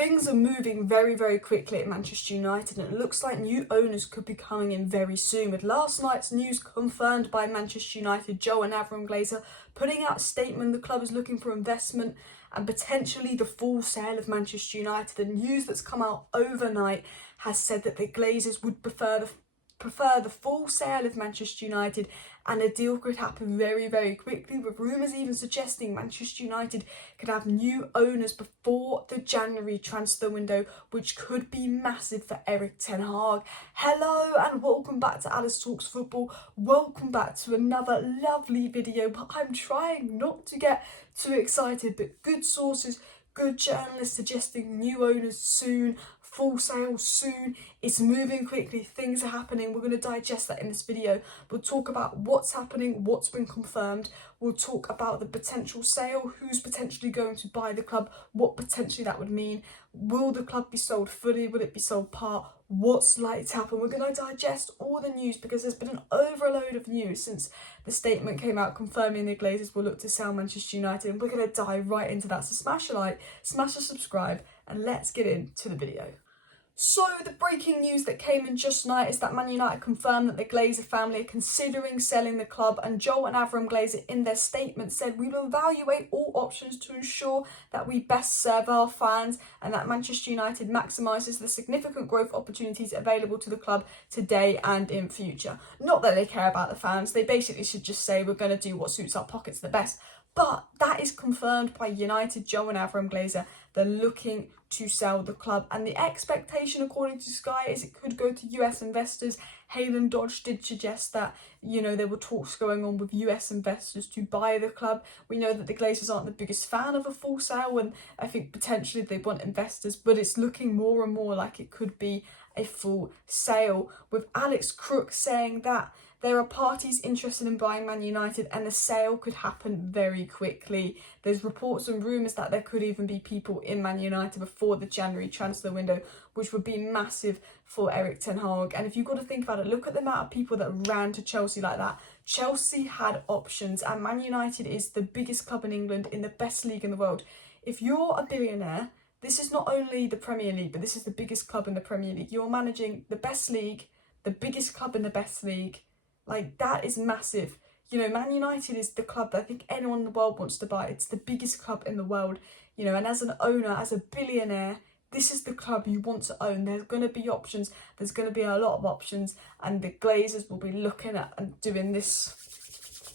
Things are moving very, very quickly at Manchester United, and it looks like new owners could be coming in very soon, with last night's news confirmed by Manchester United Joe and Avram Glazer putting out a statement the club is looking for investment and potentially the full sale of Manchester United. The news that's come out overnight has said that the Glazers would prefer the full sale of Manchester United, and a deal could happen very, very quickly, with rumours even suggesting Manchester United could have new owners before the January transfer window, which could be massive for Erik ten Hag. Hello and welcome back to Alice Talks Football. Welcome back to another lovely video, but I'm trying not to get too excited, but good sources, good journalists suggesting new owners soon, full sale soon. It's moving quickly, things are happening. We're going to digest that in this video. We'll talk about what's happening, what's been confirmed. We'll talk about the potential sale, who's potentially going to buy the club, what potentially that would mean. Will the club be sold fully? Will it be sold part? What's likely to happen? We're going to digest all the news because there's been an overload of news since the statement came out confirming the Glazers will look to sell Manchester United, and we're going to dive right into that. So smash a like, smash a subscribe, and let's get into the video. So the breaking news that came in just now is that Man United confirmed that the Glazer family are considering selling the club, and Joel and Avram Glazer in their statement said, "We will evaluate all options to ensure that we best serve our fans and that Manchester United maximises the significant growth opportunities available to the club today and in future." Not that they care about the fans, they basically should just say we're going to do what suits our pockets the best. But that is confirmed by United Joe and Avram Glazer. They're looking to sell the club, and the expectation according to Sky is it could go to US investors. Halen Dodge did suggest that, there were talks going on with US investors to buy the club. We know that the Glazers aren't the biggest fan of a full sale, and I think potentially they want investors, but it's looking more and more like it could be a full sale, with Alex Crook saying that there are parties interested in buying Man United and the sale could happen very quickly. There's reports and rumours that there could even be people in Man United before the January transfer window, which would be massive for Erik ten Hag. And if you've got to think about it, look at the amount of people that ran to Chelsea like that. Chelsea had options, and Man United is the biggest club in England in the best league in the world. If you're a billionaire, this is not only the Premier League, but this is the biggest club in the Premier League. You're managing the best league, the biggest club in the best league. Like, that is massive. Man United is the club that I think anyone in the world wants to buy. It's the biggest club in the world, and as an owner, as a billionaire, this is the club you want to own. There's going to be options. There's going to be a lot of options, and the Glazers will be looking at and doing this.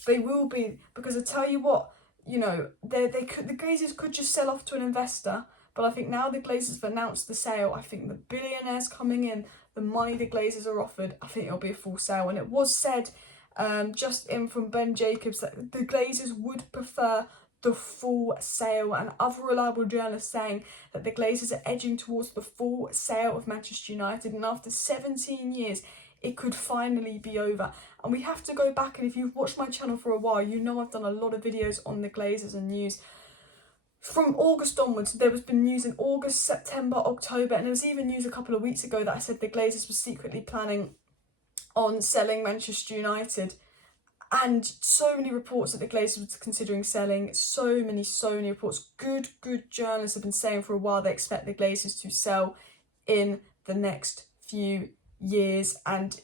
They will be, because I tell you what, the Glazers could just sell off to an investor, but I think now the Glazers have announced the sale, I think the billionaires coming in, the money the Glazers are offered, I think it'll be a full sale. And it was said just in from Ben Jacobs that the Glazers would prefer the full sale, and other reliable journalists saying that the Glazers are edging towards the full sale of Manchester United, and after 17 years it could finally be over. And we have to go back, and if you've watched my channel for a while, I've done a lot of videos on the Glazers and news. From August onwards, there has been news in August, September, October, and there was even news a couple of weeks ago that I said the Glazers were secretly planning on selling Manchester United. And so many reports that the Glazers were considering selling, so many reports. Good journalists have been saying for a while they expect the Glazers to sell in the next few years, and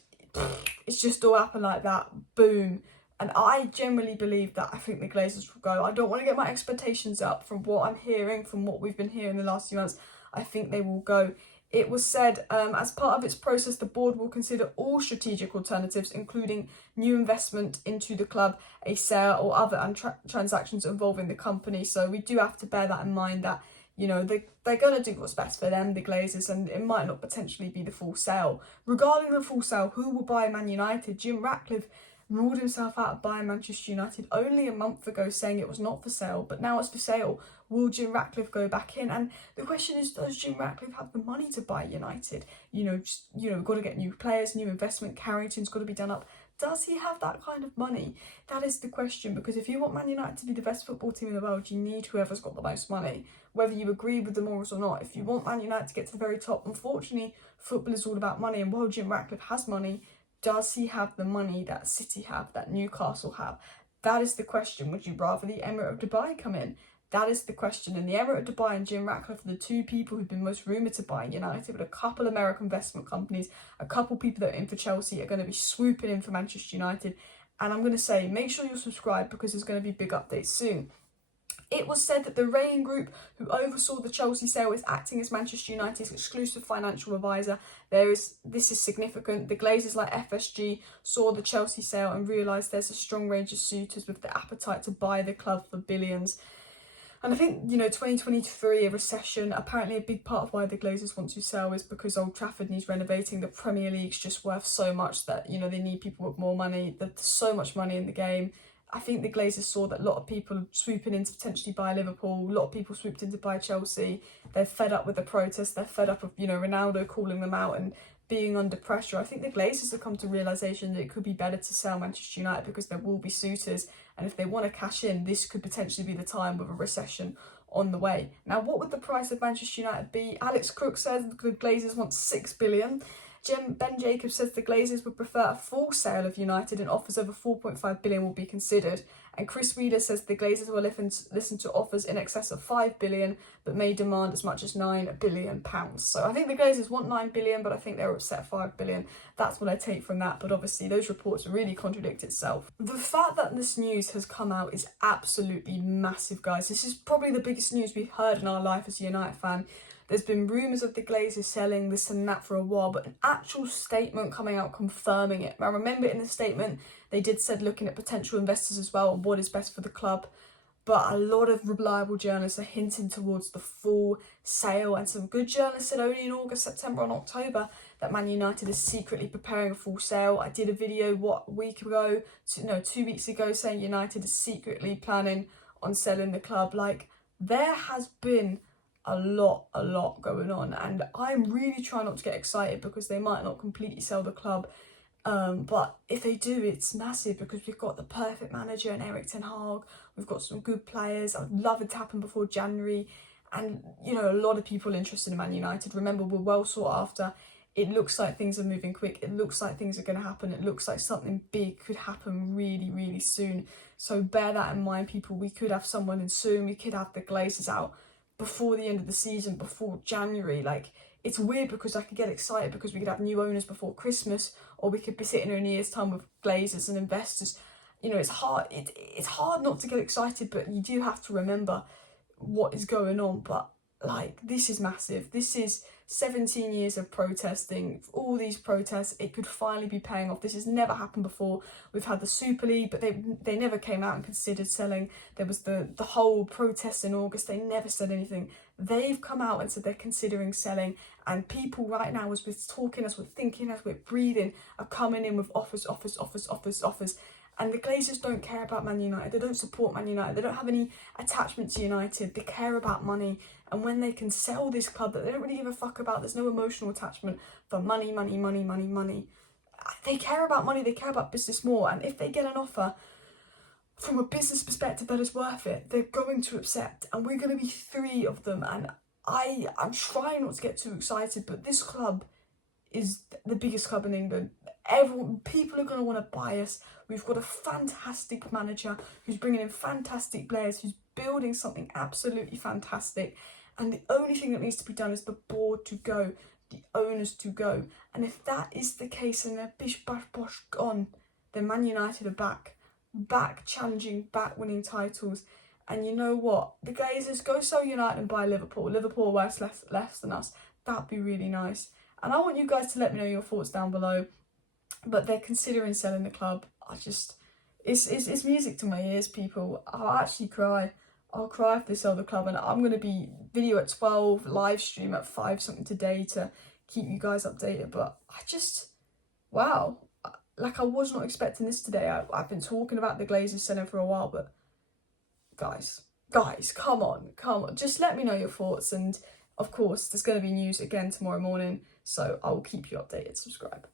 it's just all happened like that, boom. And I generally believe that I think the Glazers will go. I don't want to get my expectations up from what I'm hearing, from what we've been hearing the last few months. I think they will go. It was said, as part of its process, the board will consider all strategic alternatives, including new investment into the club, a sale, or other transactions involving the company. So we do have to bear that in mind that, they're going to do what's best for them, the Glazers, and it might not potentially be the full sale. Regarding the full sale, who will buy Man United? Jim Ratcliffe ruled himself out of buying Manchester United only a month ago, saying it was not for sale, but now it's for sale. Will Jim Ratcliffe go back in? And the question is, does Jim Ratcliffe have the money to buy United? Got to get new players, new investment. Carrington's got to be done up. Does he have that kind of money? That is the question, because if you want Man United to be the best football team in the world, you need whoever's got the most money, whether you agree with the morals or not. If you want Man United to get to the very top, unfortunately, football is all about money, and while Jim Ratcliffe has money, does he have the money that City have, that Newcastle have? That is the question. Would you rather the Emirate of Dubai come in? That is the question. And the Emirate of Dubai and Jim Ratcliffe are the two people who've been most rumoured to buy United, but a couple American investment companies, a couple people that are in for Chelsea are going to be swooping in for Manchester United. And I'm going to say, make sure you're subscribed because there's going to be big updates soon. It was said that the Rain Group, who oversaw the Chelsea sale, is acting as Manchester United's exclusive financial advisor. This is significant. The Glazers, like FSG, saw the Chelsea sale and realised there's a strong range of suitors with the appetite to buy the club for billions. And I think, 2023, a recession, apparently a big part of why the Glazers want to sell is because Old Trafford needs renovating. The Premier League's just worth so much that, they need people with more money. There's so much money in the game. I think the Glazers saw that a lot of people swooping in to potentially buy Liverpool, a lot of people swooped in to buy Chelsea. They're fed up with the protests, they're fed up of, Ronaldo calling them out and being under pressure. I think the Glazers have come to realisation that it could be better to sell Manchester United because there will be suitors, and if they want to cash in, this could potentially be the time with a recession on the way. Now, what would the price of Manchester United be? Alex Crook says the Glazers want $6 billion. Ben Jacobs says the Glazers would prefer a full sale of United and offers over $4.5 billion will be considered. And Chris Wheeler says the Glazers will listen to offers in excess of $5 billion, but may demand as much as £9 billion. So I think the Glazers want $9 billion, but I think they're upset at $5 billion. That's what I take from that. But obviously those reports really contradict itself. The fact that this news has come out is absolutely massive, guys. This is probably the biggest news we've heard in our life as a United fan. There's been rumours of the Glazers selling this and that for a while, but an actual statement coming out confirming it. I remember in the statement, they did said looking at potential investors as well and what is best for the club. But a lot of reliable journalists are hinting towards the full sale, and some good journalists said only in August, September and October that Man United is secretly preparing a full sale. I did a video, a week ago, 2 weeks ago, saying United is secretly planning on selling the club. Like, there has been a lot going on, and I'm really trying not to get excited because they might not completely sell the club, but if they do, it's massive because we've got the perfect manager in Erik ten Hag, we've got some good players. I'd love it to happen before January, and a lot of people interested in Man United. Remember, we're well sought after. It looks like things are moving quick, it looks like things are going to happen, it looks like something big could happen really soon. So bear that in mind, people. We could have someone in soon, we could have the Glazers out before the end of the season, before January. Like, it's weird because I could get excited because we could have new owners before Christmas, or we could be sitting here in a year's time with Glazers and investors. It's hard. It's hard not to get excited, but you do have to remember what is going on. But this is massive. This is 17 years of protesting, all these protests. It could finally be paying off. This has never happened before. We've had the Super League, but they never came out and considered selling. There was the whole protest in August. They never said anything. They've come out and said they're considering selling, and people right now, as we're talking, as we're thinking, as we're breathing, are coming in with offers. And the Glazers don't care about Man United. They don't support Man United. They don't have any attachment to United. They care about money. And when they can sell this club that they don't really give a fuck about, there's no emotional attachment for money. They care about money. They care about business more. And if they get an offer from a business perspective that is worth it, they're going to accept. And we're going to be 3 of them. And I'm trying not to get too excited, but this club is the biggest club in England. People are going to want to buy us. We've got a fantastic manager who's bringing in fantastic players, who's building something absolutely fantastic. And the only thing that needs to be done is the board to go, the owners to go. And if that is the case and they're bish bash bosh gone, then Man United are back challenging, back winning titles. And you know what? The Glazers, go sell United and buy Liverpool. Liverpool are worth less than us. That'd be really nice. And I want you guys to let me know your thoughts down below. But they're considering selling the club. It's music to my ears, people. I'll actually cry. I'll cry if they sell the club. And I'm going to be video at 12, live stream at 5 something today to keep you guys updated. But wow. I was not expecting this today. I've been talking about the Glazers selling for a while, but guys, come on. Just let me know your thoughts. And of course, there's going to be news again tomorrow morning. So I will keep you updated. Subscribe.